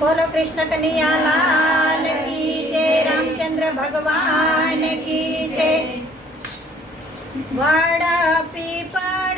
बोलो कृष्ण कन्हैया लाल की जय रामचंद्र भगवान की जय बड़ा पीपड़